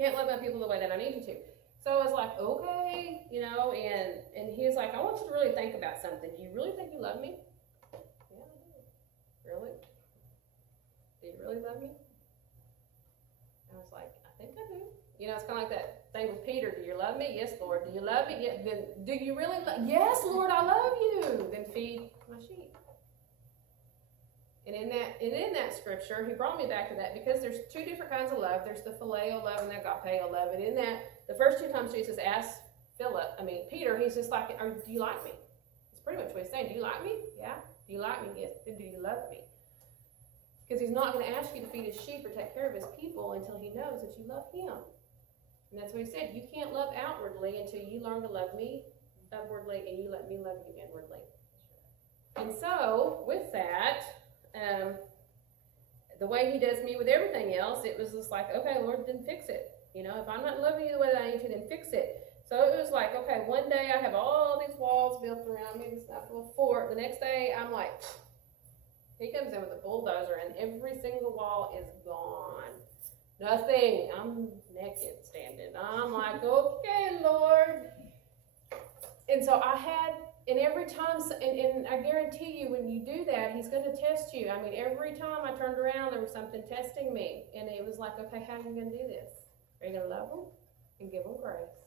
can't love my people the way that I need you to. So I was like, okay, you know, and he was like, I want you to really think about something. Do you really think you love me? Yeah, I do. Really? Do you really love me? I was like, I think I do. You know, it's kind of like that thing with Peter. Do you love me? Yes, Lord. Do you love me? Yeah. Then, do you really love? Yes, Lord, I love you. Then feed my sheep. And in that scripture, he brought me back to that because there's two different kinds of love. There's the phileo love and the agapeo love. And in that, the first two times Jesus asked Peter, he's just like, do you like me? It's pretty much what he's saying. Do you like me? Yeah. Do you like me? Yes. Then do you love me? Because he's not going to ask you to feed his sheep or take care of his people until he knows that you love him. And that's what he said. You can't love outwardly until you learn to love me upwardly and you let me love you inwardly. And so, with that, the way he does me with everything else, it was just like, okay, Lord, then fix it. You know, if I'm not loving you the way that I need to, then fix it. So it was like, okay, one day I have all these walls built around me, this nice little fort. The next day, I'm like, he comes in with a bulldozer, and every single wall is gone. Nothing. I'm naked standing. I'm like, okay, Lord. And so and every time, and I guarantee you when you do that, he's going to test you. I mean, every time I turned around, there was something testing me. And it was like, okay, how are you going to do this? Are you going to love them and give them grace?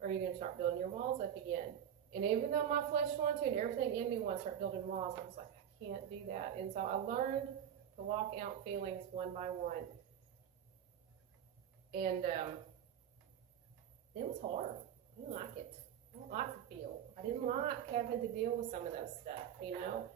Or are you going to start building your walls up again? And even though my flesh wanted to, and everything in me wants to start building walls, I was like, I can't do that. And so I learned to walk out feelings one by one. And it was hard. I didn't like it. I don't like to feel. I didn't like having to deal with some of those stuff, you know.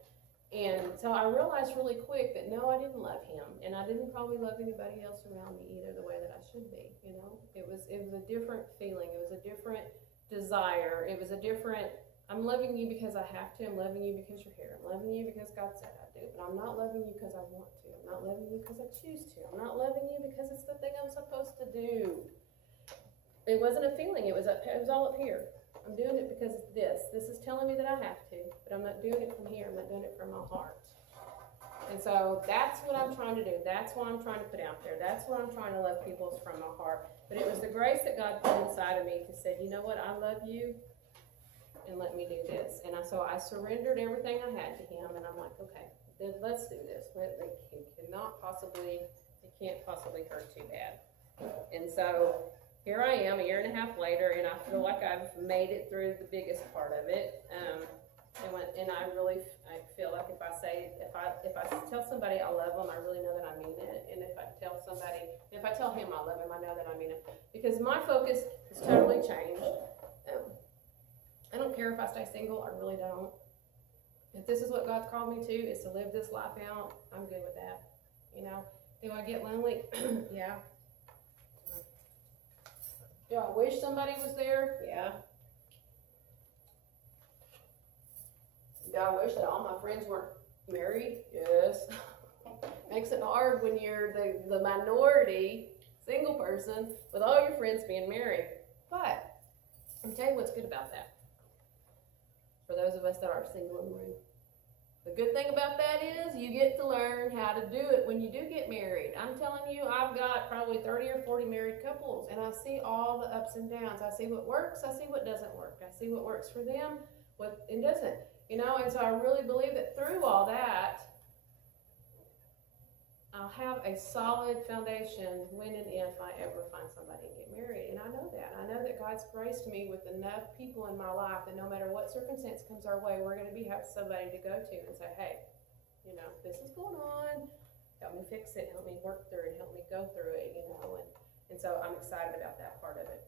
And so I realized really quick that no, I didn't love him, and I didn't probably love anybody else around me either the way that I should be, you know. It was a different feeling. It was a different desire. It was a different, I'm loving you because I have to. I'm loving you because you're here. I'm loving you because God said I do. But I'm not loving you because I want to. I'm not loving you because I choose to. I'm not loving you because it's the thing I'm supposed to do. It wasn't a feeling. It was all up here. I'm doing it because of this. This is telling me that I have to, but I'm not doing it from here. I'm not doing it from my heart. And so that's what I'm trying to do. That's what I'm trying to put out there. That's what I'm trying to love people from my heart. But it was the grace that God put inside of me to say, you know what, I love you, and let me do this. And so I surrendered everything I had to him, and I'm like, okay, then let's do this. It can't possibly hurt too bad. And so here I am, a year and a half later, and I feel like I've made it through the biggest part of it. And I feel like if I tell somebody I love them, I really know that I mean it. And if I tell him I love him, I know that I mean it. Because my focus has totally changed. I don't care if I stay single, I really don't. If this is what God's called me to, is to live this life out, I'm good with that. You know, do I get lonely? Yeah. Do I wish somebody was there? Yeah. Do I wish that all my friends weren't married? Yes. Makes it hard when you're the minority single person with all your friends being married. But I'll tell you what's good about that. For those of us that are single in the room. The good thing about that is you get to learn how to do it when you do get married. I'm telling you, I've got probably 30 or 40 married couples, and I see all the ups and downs. I see what works, I see what doesn't work. I see what works for them, what it doesn't. You know, and so I really believe that through all that, I'll have a solid foundation when and if I ever find somebody and get married. And I know that. I know that God's graced me with enough people in my life that no matter what circumstance comes our way, we're going to have somebody to go to and say, hey, you know, this is going on. Help me fix it. Help me work through it. Help me go through it, you know. And so I'm excited about that part of it.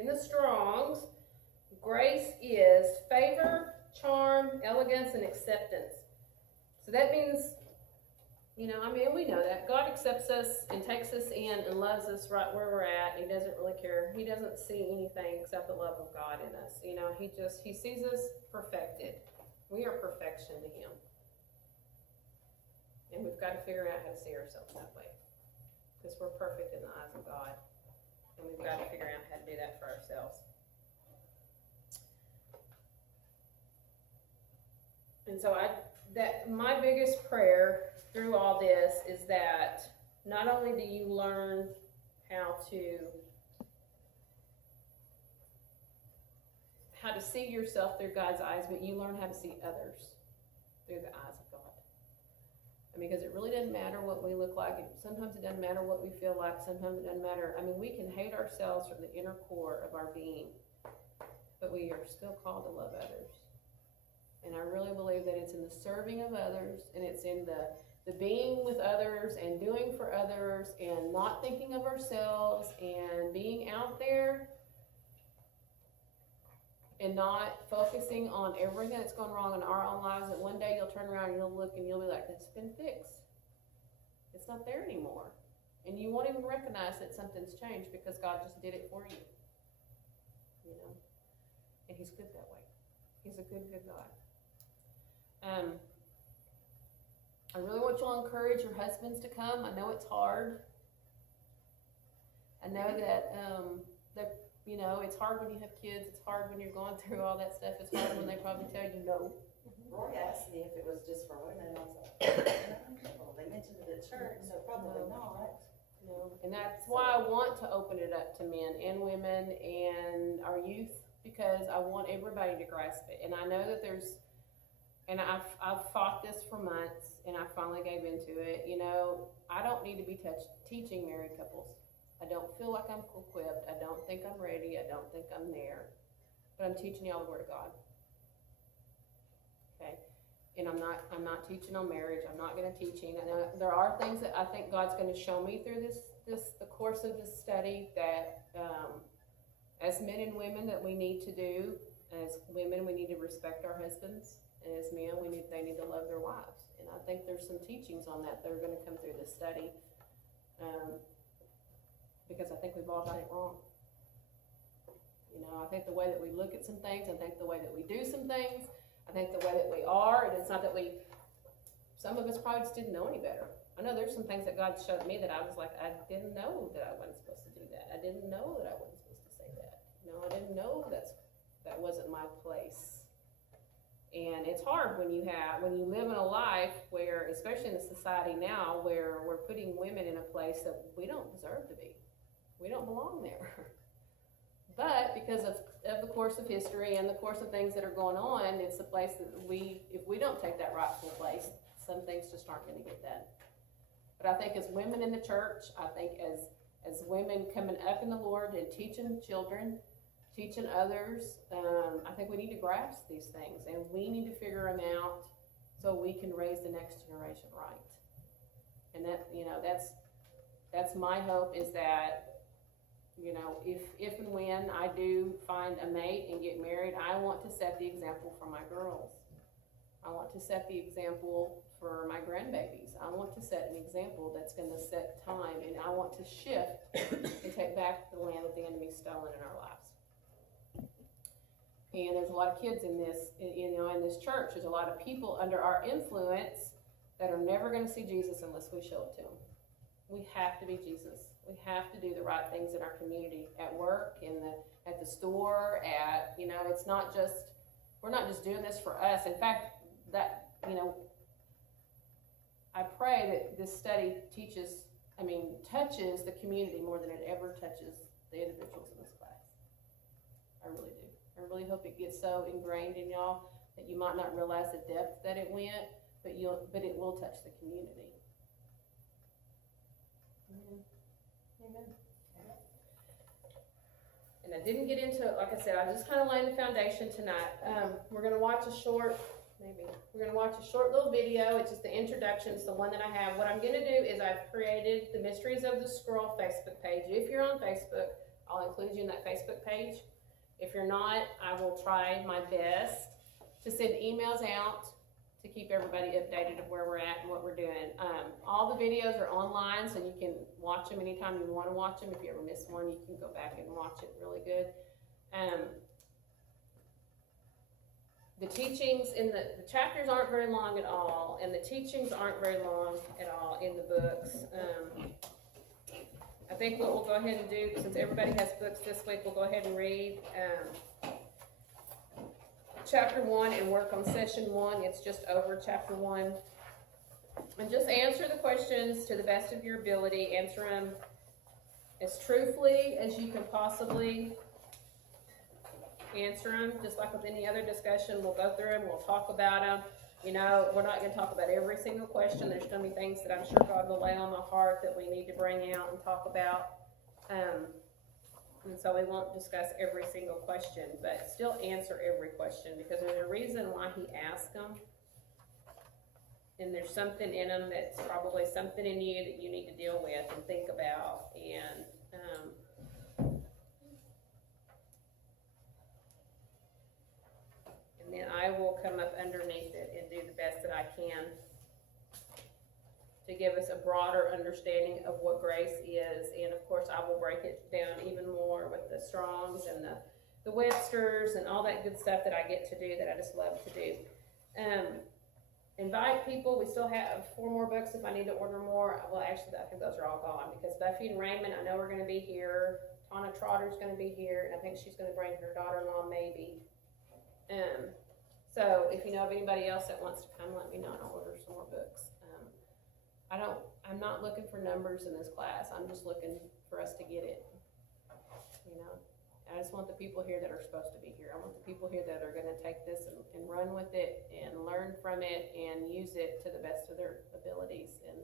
In the Strongs, grace is favor, charm, elegance, and acceptance. So that means, you know, I mean, we know that. God accepts us and takes us in and loves us right where we're at. He doesn't really care. He doesn't see anything except the love of God in us. You know, he sees us perfected. We are perfection to him. And we've got to figure out how to see ourselves that way. Because we're perfect in the eyes of God. And we've got to figure out how to do that for ourselves. And so my biggest prayer through all this is that not only do you learn how to see yourself through God's eyes, but you learn how to see others through the eyes of God. I mean, because it really doesn't matter what we look like. Sometimes it doesn't matter what we feel like. Sometimes it doesn't matter. I mean, we can hate ourselves from the inner core of our being, but we are still called to love others. And I really believe that it's in the serving of others, and it's in the being with others and doing for others and not thinking of ourselves and being out there and not focusing on everything that's going wrong in our own lives, that one day you'll turn around and you'll look and you'll be like, it's been fixed. It's not there anymore. And you won't even recognize that something's changed because God just did it for you. You know? And He's good that way. He's a good, good God. I really want you to encourage your husbands to come. I know it's hard. I know that you know, it's hard when you have kids. It's hard when you're going through all that stuff. It's hard when they probably tell you no. Roy asked me if it was just for women. I was like, well, they mentioned it at church, so probably not. No. And that's why I want to open it up to men and women and our youth, because I want everybody to grasp it. And I know that and I've fought this for months, and I finally gave into it. You know, I don't need to be teaching married couples. I don't feel like I'm equipped. I don't think I'm ready. I don't think I'm there. But I'm teaching y'all the Word of God. Okay? And I'm not teaching on marriage. I'm not going to teaching. And there are things that I think God's going to show me through the course of this study that as men and women that we need to do. As women, we need to respect our husbands. And as men, they need to love their wives. And I think there's some teachings on that are going to come through this study. Because I think we've all done it wrong. You know, I think the way that we look at some things, I think the way that we do some things, I think the way that we are, and it's not that some of us probably just didn't know any better. I know there's some things that God showed me that I was like, I didn't know that I wasn't supposed to do that. I didn't know that I wasn't supposed to say that. You know, I didn't know that wasn't my place. And it's hard when you live in a life where, especially in the society now, where we're putting women in a place that we don't deserve to be. We don't belong there. But because of the course of history and the course of things that are going on, it's the place that if we don't take that rightful place, some things just aren't going to get done. But I think as women in the church, I think as women coming up in the Lord and teaching children, teaching others, I think we need to grasp these things, and we need to figure them out so we can raise the next generation right. And that, you know, that's my hope, is that, you know, if and when I do find a mate and get married, I want to set the example for my girls. I want to set the example for my grandbabies. I want to set an example that's going to set time, and I want to shift and take back the land that the enemy's stolen in our lives. And there's a lot of kids in this, you know, in this church. There's a lot of people under our influence that are never going to see Jesus unless we show it to them. We have to be Jesus. We have to do the right things in our community, at work, at the store, you know, it's not just, we're not just doing this for us. In fact, that, you know, I pray that this study touches the community more than it ever touches the individuals in this class. I really do. I really hope it gets so ingrained in y'all that you might not realize the depth that it went, but it will touch the community. Amen. And I didn't get into it, like I said, I just kind of laying the foundation tonight. We're going to watch a short little video. It's just the introduction. It's the one that I have. What I'm going to do is I've created the Mysteries of the Scroll Facebook page. If you're on Facebook, I'll include you in that Facebook page. If you're not, I will try my best to send emails out to keep everybody updated of where we're at and what we're doing. All the videos are online, so you can watch them anytime you want to watch them. If you ever miss one, you can go back and watch it really good. The teachings in the chapters aren't very long at all, and the teachings aren't very long at all in the books. I think what we'll go ahead and do, since everybody has books this week, we'll go ahead and read chapter 1 and work on session 1. It's just over chapter 1. And just answer the questions to the best of your ability, answer them as truthfully as you can possibly answer them, just like with any other discussion. We'll go through them, we'll talk about them. You know, we're not gonna talk about every single question. There's gonna be things that I'm sure God will lay on my heart that we need to bring out and talk about. And so we won't discuss every single question, but still answer every question, because there's a reason why he asked them. And there's something in them that's probably something in you that you need to deal with and think about, and then I will come up underneath it and do the best that I can to give us a broader understanding of what grace is. And of course, I will break it down even more with the Strongs and the Websters and all that good stuff that I get to do, that I just love to do. Invite people. We still have 4 more books if I need to order more. Well, actually, I think those are all gone, because Buffy and Raymond, I know, are going to be here. Tana Trotter's going to be here, and I think she's going to bring her daughter-in-law, maybe. So if you know of anybody else that wants to come, let me know, and I'll order some more books. I'm not looking for numbers in this class. I'm just looking for us to get it. You know, I just want the people here that are supposed to be here. I want the people here that are gonna take this and run with it and learn from it and use it to the best of their abilities. And